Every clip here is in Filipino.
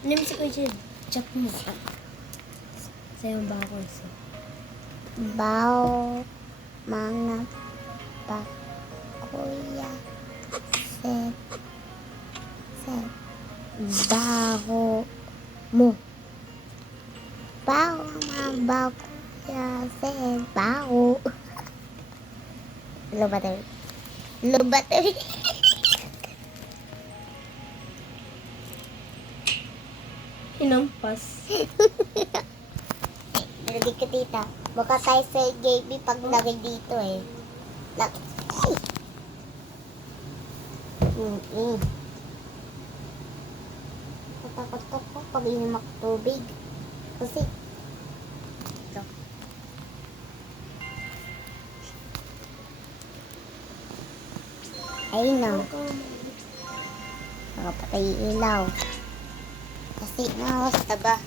Name si Kuya Jed. Chat mo. Sa'yo ba ako isa? Bao mga pa kuya set baho mo baho mga baho kuya set baho lubatay Hinampas. nalagay ka tita baka tayo sa JB pag lagay dito eh ay natakot ko pag inumak tubig kasi ito. Ayun na. Nakapatay yung ilaw. Kasi nawas na ba?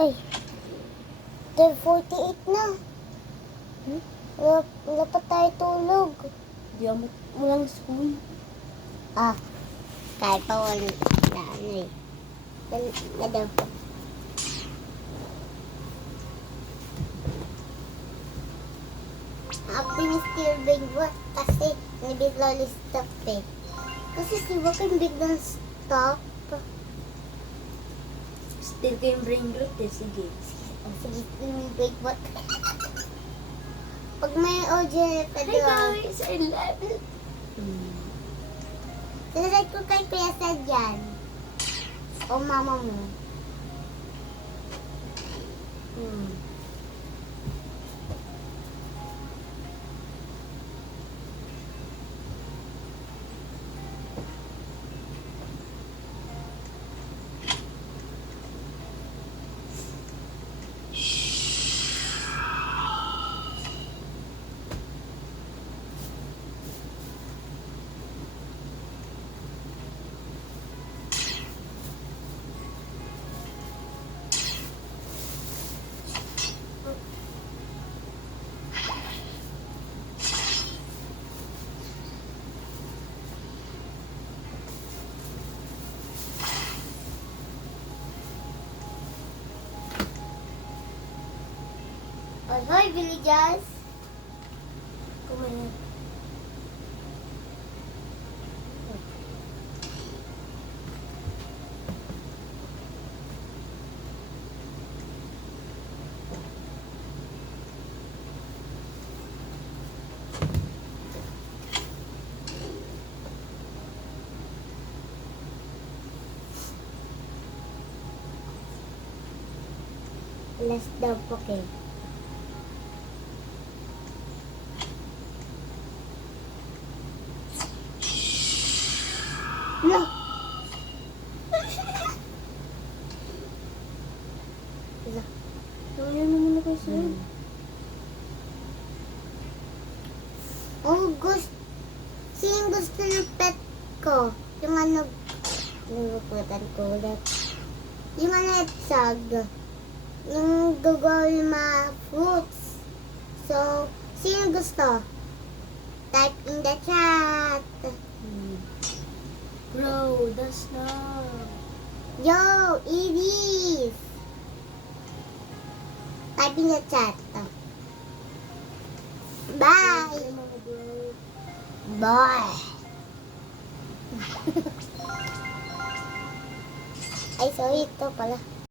Ay. 10:48 na. Wala pa tayo tulog. Di ako walang school. Kahit pa wala na ano eh. Nadaw po. Happy Mr. Big Boss kasi nabigla ni stop eh. Kasi si Wakan biglang stop. Still kayong brain rot eh. Sige. Sige, yung Big Boss. Pag may audio ka Hi guys! I love it. Sasalat ko kay Kuya Sad yan. O mama mo. Ahoy, villagers! Kumain. Last daw po kayo. No! Ayan mo muna kayo sa'yo. Sino gusto ng pet ko? Yung ano, naguputan ko ulit. Yung ano, etsag. Yung gugolma fruits. So, sino gusto? Type in the chat. Bro, that's not. Yo, Edis! Type in the chat. Bye! Ay, mga bro. Bye! Ay, sorry, ito pala.